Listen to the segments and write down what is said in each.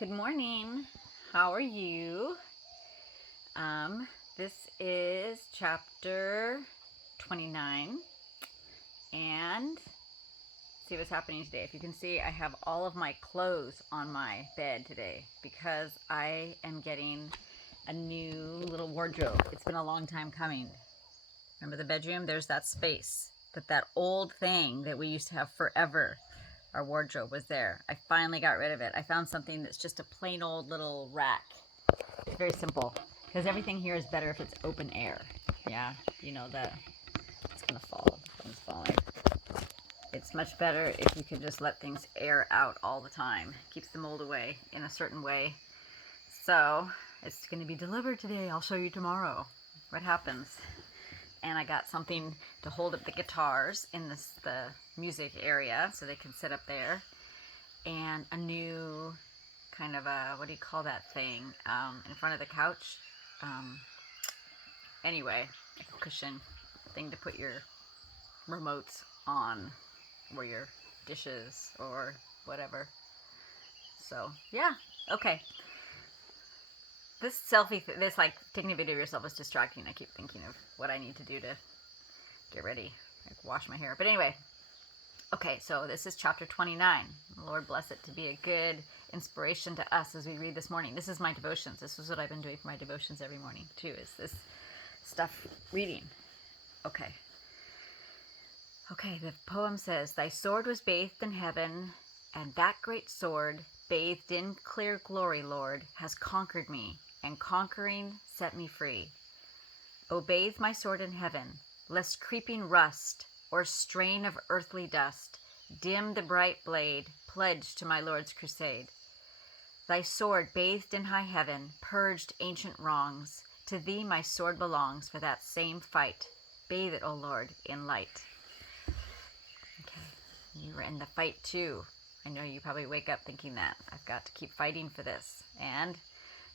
Good morning. How are you? This is chapter 29, and see what's happening today. If you can see, I have all of my clothes on my bed today because I am getting a new little wardrobe. It's been a long time coming. Remember the bedroom? There's that space. That old thing that we used to have forever. Our wardrobe was there. I finally got rid of it. I found something that's just a plain old little rack. It's very simple because everything here is better if it's open air. Yeah, you know that it's gonna fall. It's falling. It's much better if you can just let things air out all the time. Keeps the mold away in a certain way. So it's gonna be delivered today. I'll show you tomorrow what happens. And I got something to hold up the guitars in the music area so they can sit up there. And a new kind of a, what do you call that thing, in front of the couch? Anyway, like a cushion thing to put your remotes on, or your dishes, or whatever. So, yeah, okay. This selfie, this like taking a video of yourself is distracting. I keep thinking of what I need to do to get ready, like wash my hair. But anyway, okay, so this is chapter 29. Lord bless it to be a good inspiration to us as we read this morning. This is my devotions. This is what I've been doing for my devotions every morning, too, is this stuff reading. Okay. Okay, the poem says, "Thy sword was bathed in heaven, and that great sword, bathed in clear glory, Lord, has conquered me, and conquering set me free. O bathe my sword in heaven, lest creeping rust or strain of earthly dust dim the bright blade pledged to my Lord's crusade. Thy sword, bathed in high heaven, purged ancient wrongs. To thee my sword belongs for that same fight. Bathe it, O Lord, in light." Okay, you were in the fight too. I know you probably wake up thinking that. I've got to keep fighting for this. And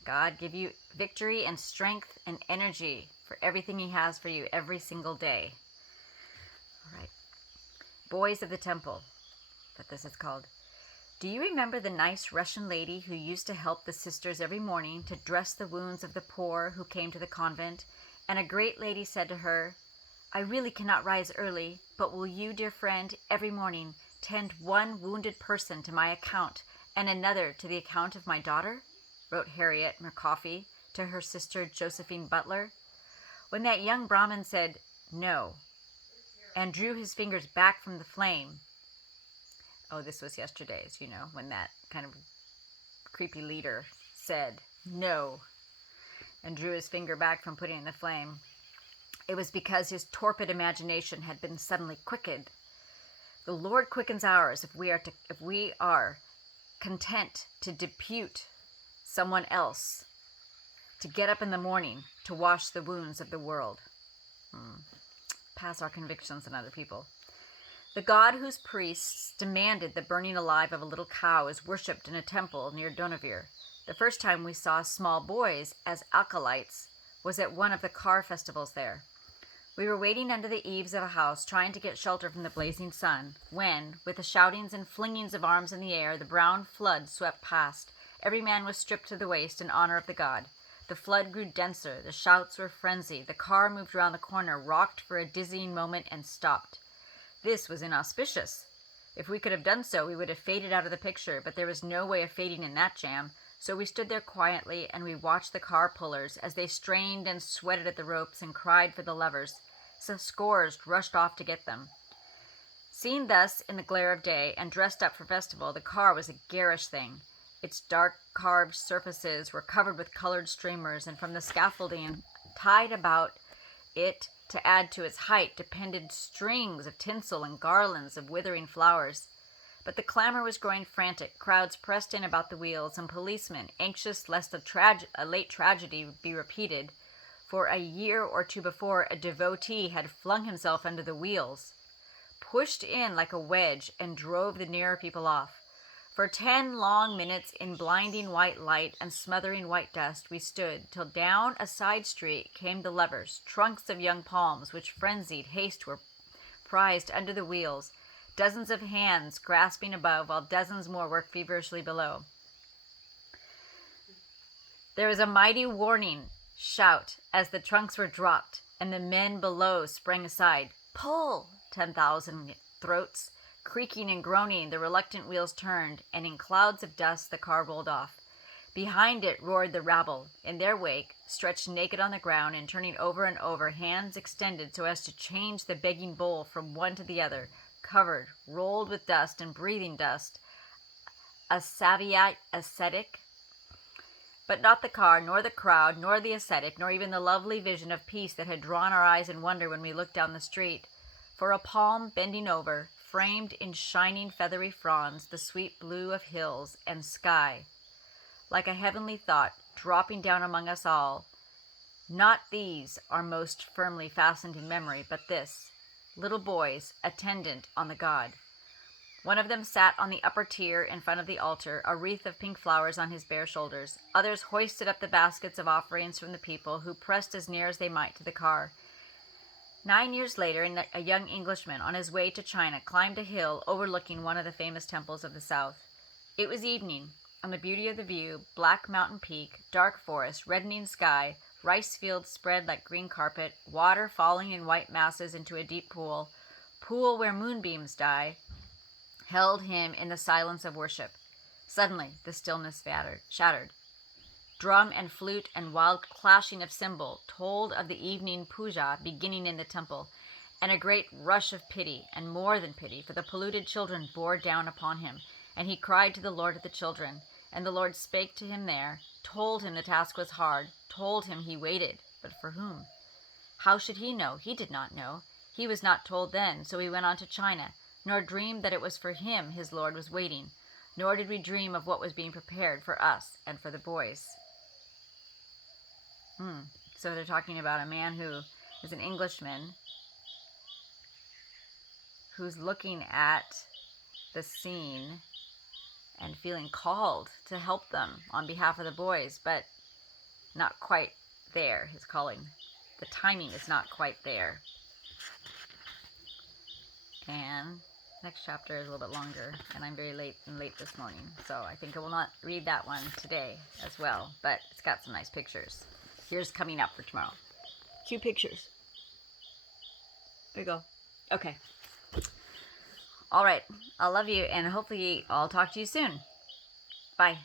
God give you victory and strength and energy for everything He has for you every single day. All right. Boys of the Temple, that this is called. Do you remember the nice Russian lady who used to help the sisters every morning to dress the wounds of the poor who came to the convent? And a great lady said to her, "I really cannot rise early, but will you, dear friend, every morning tend one wounded person to my account and another to the account of my daughter?" wrote Harriet Mercoffey to her sister Josephine Butler. When that young Brahmin said no and drew his fingers back from the flame, oh, this was yesterday's, when that kind of creepy leader said no and drew his finger back from putting in the flame, it was because his torpid imagination had been suddenly quickened. The Lord quickens ours if we are content to depute someone else to get up in the morning to wash the wounds of the world. Pass our convictions on other people. The god whose priests demanded the burning alive of a little cow is worshipped in a temple near Dohnavur. The first time we saw small boys as acolytes was at one of the car festivals there. We were waiting under the eaves of a house, trying to get shelter from the blazing sun, when, with the shoutings and flingings of arms in the air, the brown flood swept past. Every man was stripped to the waist in honor of the god. The flood grew denser, the shouts were frenzied, the car moved around the corner, rocked for a dizzying moment, and stopped. This was inauspicious. If we could have done so, we would have faded out of the picture, but there was no way of fading in that jam, so we stood there quietly and we watched the car pullers as they strained and sweated at the ropes and cried for the levers. So scores rushed off to get them. Seen thus in the glare of day and dressed up for festival, the car was a garish thing. Its dark carved surfaces were covered with colored streamers, and from the scaffolding tied about it to add to its height depended strings of tinsel and garlands of withering flowers. But the clamor was growing frantic. Crowds pressed in about the wheels, and policemen, anxious lest a late tragedy be repeated, for a year or two before a devotee had flung himself under the wheels, pushed in like a wedge, and drove the nearer people off. For 10 long minutes, in blinding white light and smothering white dust, we stood, till down a side street came the levers, trunks of young palms, which frenzied haste were prized under the wheels, dozens of hands grasping above, while dozens more worked feverishly below. There was a mighty warning shout as the trunks were dropped, and the men below sprang aside. Pull! 10,000 throats. Creaking and groaning, the reluctant wheels turned, and in clouds of dust the car rolled off. Behind it roared the rabble. In their wake, stretched naked on the ground and turning over and over, hands extended so as to change the begging bowl from one to the other, covered, rolled with dust and breathing dust, a Saviite ascetic. But not the car, nor the crowd, nor the ascetic, nor even the lovely vision of peace that had drawn our eyes in wonder when we looked down the street. For a palm bending over, framed in shining feathery fronds the sweet blue of hills and sky, like a heavenly thought dropping down among us all. Not these are most firmly fastened in memory, but this, little boys attendant on the god. One of them sat on the upper tier in front of the altar, a wreath of pink flowers on his bare shoulders. Others hoisted up the baskets of offerings from the people, who pressed as near as they might to the car. 9 years later, a young Englishman on his way to China climbed a hill overlooking one of the famous temples of the south. It was evening, and the beauty of the view, black mountain peak, dark forest, reddening sky, rice fields spread like green carpet, water falling in white masses into a deep pool where moonbeams die, held him in the silence of worship. Suddenly, the stillness shattered. Drum and flute and wild clashing of cymbal told of the evening puja beginning in the temple, and a great rush of pity, and more than pity, for the polluted children bore down upon him, and he cried to the Lord of the children, and the Lord spake to him there, told him the task was hard, told him he waited, but for whom? How should he know? He did not know. He was not told then, so he went on to China, nor dreamed that it was for him his Lord was waiting, nor did we dream of what was being prepared for us and for the boys. So they're talking about a man who is an Englishman who's looking at the scene and feeling called to help them on behalf of the boys, but not quite there. His calling, the timing is not quite there. And next chapter is a little bit longer, and I'm very late this morning, so I think I will not read that one today as well, but it's got some nice pictures. Here's coming up for tomorrow. Cute pictures. There you go. Okay. All right. I love you, and hopefully I'll talk to you soon. Bye.